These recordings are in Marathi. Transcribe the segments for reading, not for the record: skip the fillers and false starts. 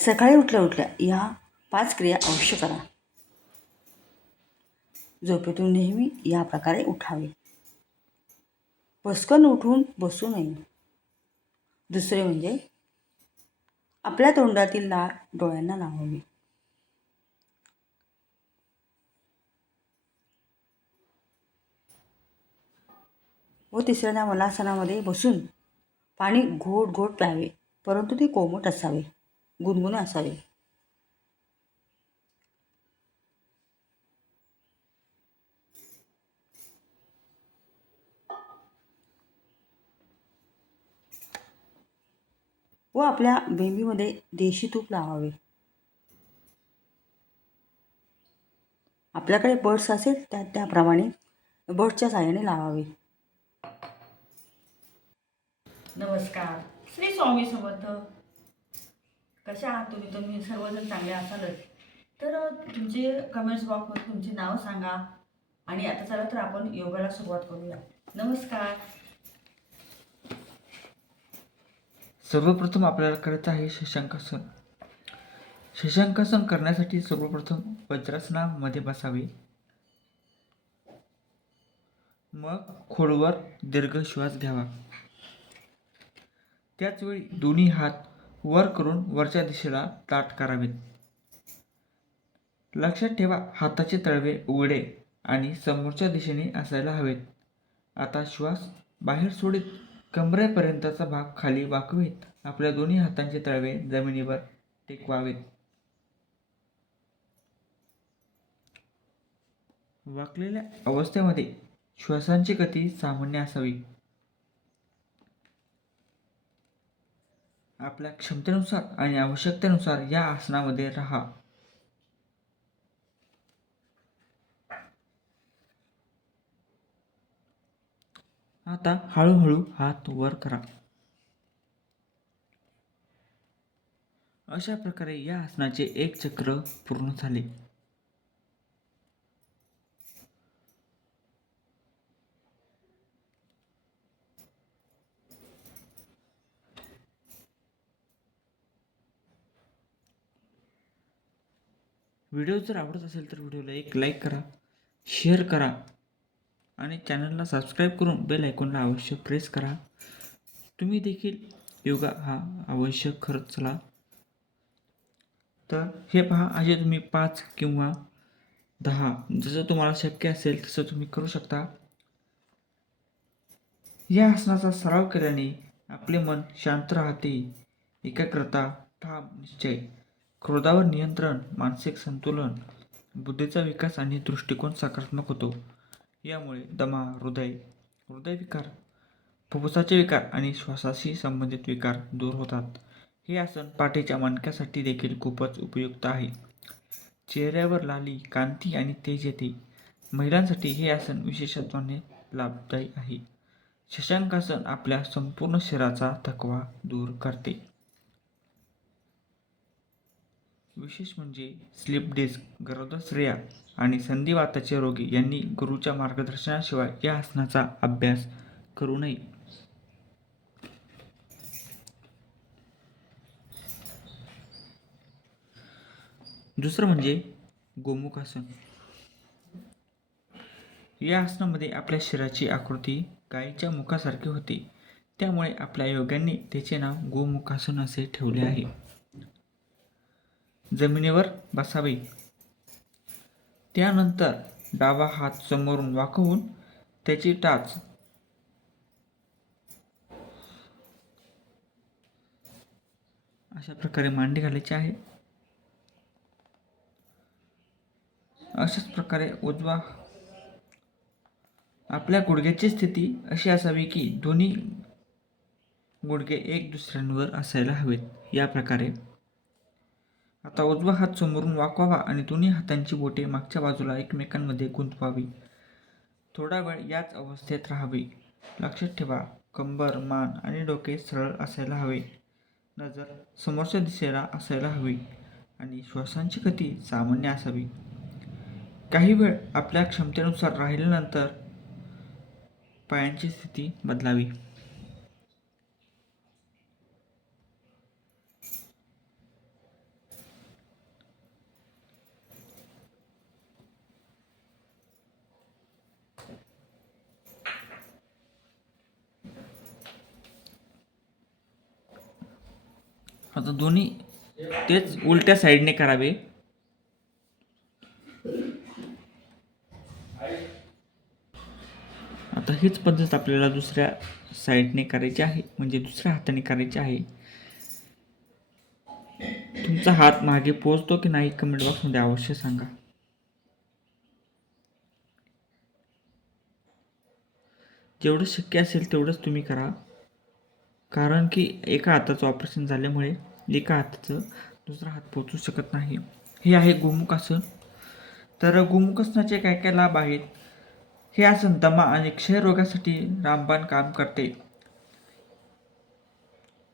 सकाळी उठल्या उठल्या या 5 क्रिया अवश्य करा. झोपेतून नेहमी या प्रकारे उठावे. पटकन उठून बसू नये. दुसरे म्हणजे आपल्या तोंडातील लाळ डोळ्यांना लावावी. व तिसऱ्यांदा मलासनामध्ये बसून पाणी घोट घोट प्यावे, परंतु ते कोमट असावे, गुणगुणे असावे. व आपल्या बेंबीमध्ये देशी तूप लावावे. आपल्याकडे बर्ड्स असेल त्याप्रमाणे बर्ड्सच्या साहाय्याने लावावे. नमस्कार, श्री स्वामी समर्थ. कशा आहात तुम्ही सर्वजण चांगले असालच. तर तुमचे कमेंट्स बॉक्समध्ये तुमचे नाव सांगा. आणि आता चला तर आपण योगाला सुरुवात करूया. नमस्कार. सर्वप्रथम आपल्याला करायचं आहे शशांकासन. शशांकासन करण्यासाठी सर्वप्रथम वज्रासनामध्ये बसावे. मग खोलवर दीर्घ श्वास घ्यावा. त्याचवेळी दोन्ही हात वर करून वरच्या दिशेला ताठ करावेत. लक्षात ठेवा, हाताचे तळवे उघडे आणि समोरच्या दिशेने असायला हवेत. आता श्वास बाहेर सोडीत कमरेपर्यंतचा भाग खाली वाकवीत आपल्या दोन्ही हातांचे तळवे जमिनीवर टेकवावेत. वाकलेल्या अवस्थेमध्ये श्वासांची गती सामान्य असावी. आपल्या क्षमतेनुसार आणि आवश्यकतेनुसार या आसनामध्ये राहा. आता हळूहळू हात वर करा. अशा प्रकारे या आसनाचे एक चक्र पूर्ण झाले. व्हिडिओ जर आवडत असेल तर व्हिडिओला एक लाईक करा, शेअर करा आणि चॅनलला सबस्क्राईब करून बेल आयकॉनला अवश्य प्रेस करा. तुम्ही देखील योगा हा आवश्यक करत चला. तर हे पहा, असे तुम्ही 5 किंवा 10 जसं तुम्हाला शक्य असेल तसं तुम्ही करू शकता. या आसनाचा सराव केल्याने आपले मन शांत राहते. एकाग्रता, ठाम निश्चय, क्रोधावर नियंत्रण, मानसिक संतुलन, बुद्धीचा विकास आणि दृष्टिकोन सकारात्मक होतो. यामुळे दमा, हृदयविकार, फुफ्फुसाचे विकार आणि श्वासाशी संबंधित विकार दूर होतात. हे आसन पाठीच्या मणक्यासाठी देखील खूपच उपयुक्त आहे. चेहऱ्यावर लाली, कांती आणि तेज येते. महिलांसाठी हे आसन विशेषत्वाने लाभदायी आहे. शशांकासन आपल्या संपूर्ण शरीराचा थकवा दूर करते. विशेष म्हणजे स्लीप डिस्क, गरोदर स्त्रिया आणि संधिवाताचे रोगी यांनी गुरूच्या मार्गदर्शनाशिवाय या आसनाचा अभ्यास करू नये. दुसरं म्हणजे गोमुखासन. या आसनामध्ये आपल्या शरीराची आकृती गायीच्या मुखासारखी होते. त्यामुळे आपल्या योग्यांनी त्याचे नाव गोमुखासन असे ठेवले आहे. जमिनीवर बसावे. त्यानंतर डावा हात समोरून वाकवून त्याची टाच अशा प्रकारे मांडी घालायची आहे. अशाच प्रकारे उजवा आपल्या गुडघ्याची स्थिती अशी असावी की दोन्ही गुडघे एक दुसऱ्यांवर असायला हवेत. या प्रकारे आता उजवा हात समोरून वाकवावा आणि दोन्ही हातांची बोटे मागच्या बाजूला एकमेकांमध्ये गुंतवावी. थोडा वेळ याच अवस्थेत राहावे. लक्षात ठेवा, कंबर, मान आणि डोके सरळ असायला हवे. नजर समोरच्या दिशेला असायला हवी आणि श्वासांची गती सामान्य असावी. काही वेळ आपल्या क्षमतेनुसार राहिल्यानंतर पायांची स्थिती बदलावी. आता दोन्ही तेच उलट्या साईडने करावे. आता हीच पद्धत आपल्याला दुसऱ्या साईडने करायची आहे, म्हणजे दुसऱ्या हाताने करायची आहे. तुमचा हात मागे पोहोचतो की नाही कमेंट बॉक्समध्ये अवश्य सांगा. जेवढं शक्य असेल तेवढंच तुम्ही करा, कारण की एका हाताचं ऑपरेशन झाल्यामुळे एका हाताचं दुसरा हात पोचू शकत नाही. हे आहे गोमुख आसन. तर गोमुख आसनाचे काय काय लाभ आहेत? हे आसन दमा आणि क्षयरोगासाठी रामबाण काम करते.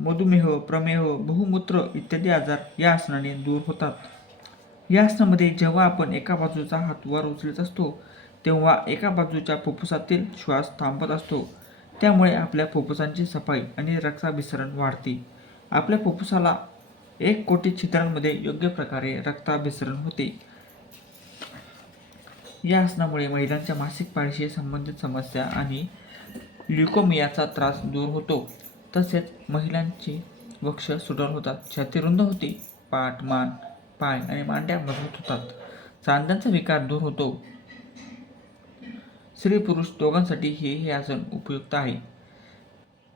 मधुमेह, प्रमेह, बहुमूत्र इत्यादी आजार या आसनाने दूर होतात. या आसनामध्ये जेव्हा आपण एका बाजूचा हात वर उचलत असतो तेव्हा एका बाजूच्या फुफ्फुसातील श्वास थांबत असतो. त्यामुळे आपल्या फुफ्फुसांची सफाई आणि रक्ताभिसरण वाढते. आपल्या फुफ्फुसाला 1 कोटी छिद्रांमध्ये योग्य प्रकारे रक्ताभिसरण होते. या आसनामुळे महिलांच्या मासिक पाळीशी संबंधित समस्या आणि ल्युकोमियाचा त्रास दूर होतो. तसेच महिलांची वक्ष सुडौल होतात, छाती रुंद होते, पाठ, मान, पाय आणि मांड्या मजबूत होतात, सांध्यांचा विकार दूर होतो. स्त्री पुरुष दोघांसाठी हे आसन उपयुक्त आहे.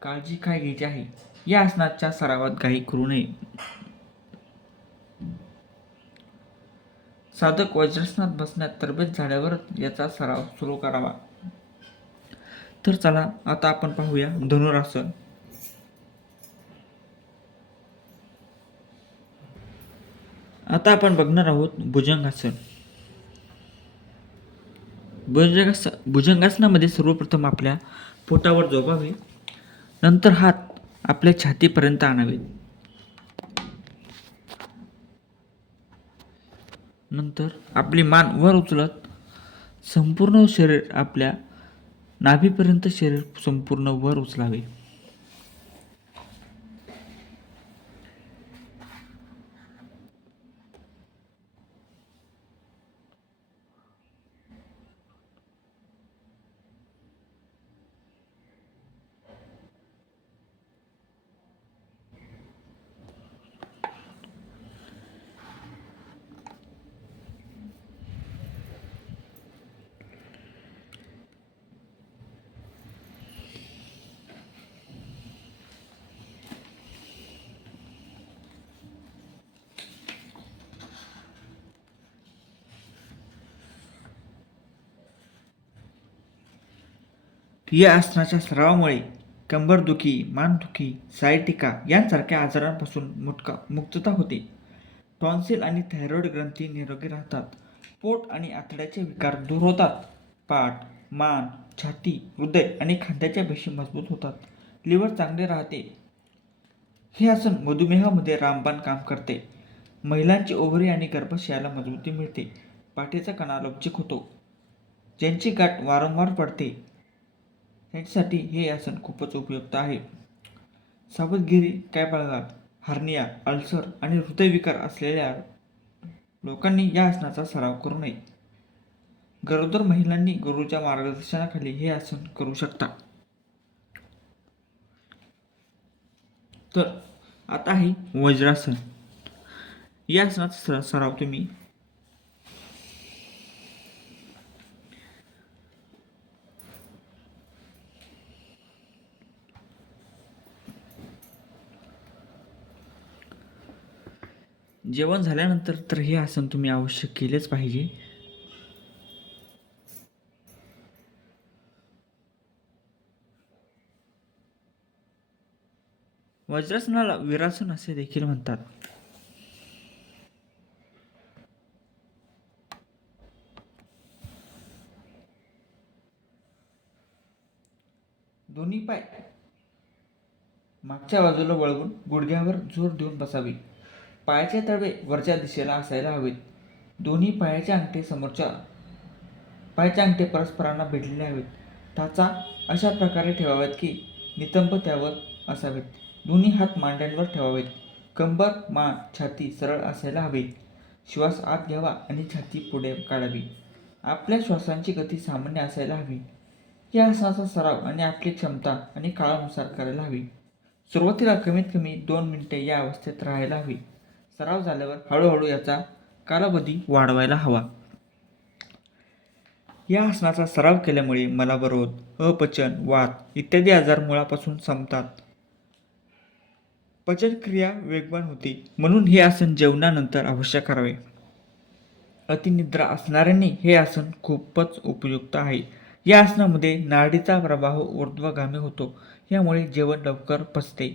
काळजी काय घ्यायची आहे? या आसनाच्या सरावात घाई करू नये. साधक वज्रासनात बसण्यात तरबेज झाल्यावरच याचा सराव सुरू करावा. तर चला आता आपण पाहूया धनुरासन. आता आपण बघणार आहोत भुजंगासन. भुजंगासनामध्ये सर्वप्रथम आपल्या पोटावर झोपावे, नंतर हात आपल्या छातीपर्यंत आणावे, नंतर आपली मान वर उचलत संपूर्ण शरीर आपल्या नाभीपर्यंत शरीर संपूर्ण वर उचलावे. या आसनाच्या सरावामुळे कंबरदुखी, मानदुखी, सायटिका यांसारख्या आजारांपासून मुक्तता होते. टॉन्सिल आणि थायरॉइड ग्रंथी निरोगी राहतात. पोट आणि आतड्याचे विकार दूर होतात. पाठ, मान, छाती, हृदय आणि खांद्याच्या पेशी मजबूत होतात. लिव्हर चांगले राहते. हे आसन मधुमेहामध्ये रामबाण काम करते. महिलांची ओव्हरी आणि गर्भाशयाला मजबूती मिळते. पाठीचा कणा लवचिक होतो. ज्यांची गाठ वारंवार पडते त्यांच्यासाठी हे आसन खूपच उपयुक्त आहे. सावधगिरी काय बाळगा? हार्निया, अल्सर आणि हृदयविकार असलेल्या लोकांनी या आसनाचा सराव करू नये. गरोदर महिलांनी गुरुच्या मार्गदर्शनाखाली हे आसन करू शकता. तर आता आहे वज्रासन. या आसनाचा सराव तुम्ही जेवण झाल्यानंतर तर हे आसन तुम्ही अवश्य केलेच पाहिजे. वज्रासनाला वीरासन असे देखील म्हणतात. दोन्ही पाय मागच्या बाजूला वळवून गुडघ्यावर जोर देऊन बसावे. पायाचे तळवे वरच्या दिशेला असायला हवेत. दोन्ही पायाचे अंगठे परस्परांना भेटलेले हवेत. टाचा अशा प्रकारे ठेवाव्यात की नितंब त्यावर असावेत. दोन्ही हात मांड्यांवर ठेवावेत. कंबर, मान, छाती सरळ असायला हवे. श्वास आत घ्यावा आणि छाती पुढे काढावी. आपल्या श्वासांची गती सामान्य असायला हवी. या आसनाचा सराव आणि आपली क्षमता आणि काळानुसार करायला हवी. सुरुवातीला कमीत कमी 2 मिनिटे या अवस्थेत राहायला हवी. सराव झाल्यावर हळूहळू याचा कालावधी वाढवायला हवा. या आसनाचा सराव केल्यामुळे मलावरोध, अपचन, वात इत्यादी आजार मुळापासून संपतात. पचनक्रिया वेगवान होते. म्हणून हे आसन जेवणानंतर अवश्य करावे. अतिनिद्रा असणाऱ्यांनी हे आसन खूपच उपयुक्त आहे. या आसनामध्ये नाडीचा प्रवाह ऊर्ध्वगामी होतो. यामुळे जेवण लवकर पचते.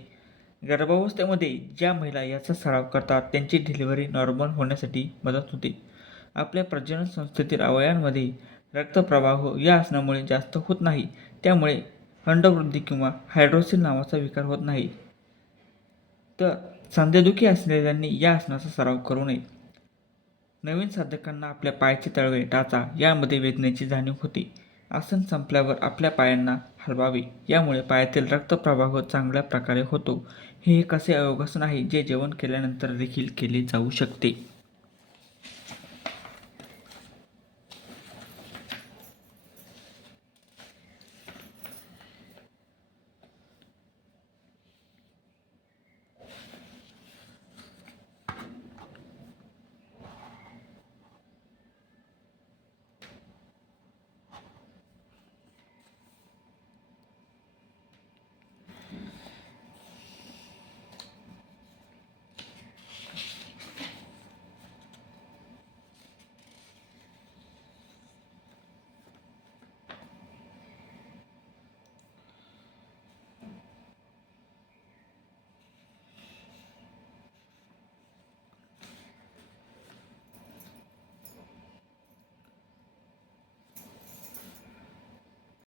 गर्भावस्थेमध्ये ज्या महिला याचा सराव करतात त्यांची डिलिव्हरी नॉर्मल होण्यासाठी मदत होते. आपल्या प्रजनन संस्थेतील अवयवांमध्ये रक्तप्रवाह या आसनामुळे जास्त होत नाही. त्यामुळे अंडवृद्धी किंवा हायड्रोसिल नावाचा विकार होत नाही. तर सांधेदुखी असलेल्यांनी या आसनाचा सराव करू नये. नवीन साधकांना आपल्या पायाचे तळवे, टाचा यामध्ये वेदनेची जाणीव होते. आसन संपल्यावर आपल्या पायांना हलवावे. यामुळे पायातील रक्तप्रवाह चांगल्या प्रकारे होतो. हे एक असे योगासन आहे जे जेवण केल्यानंतर देखील केले जाऊ शकते.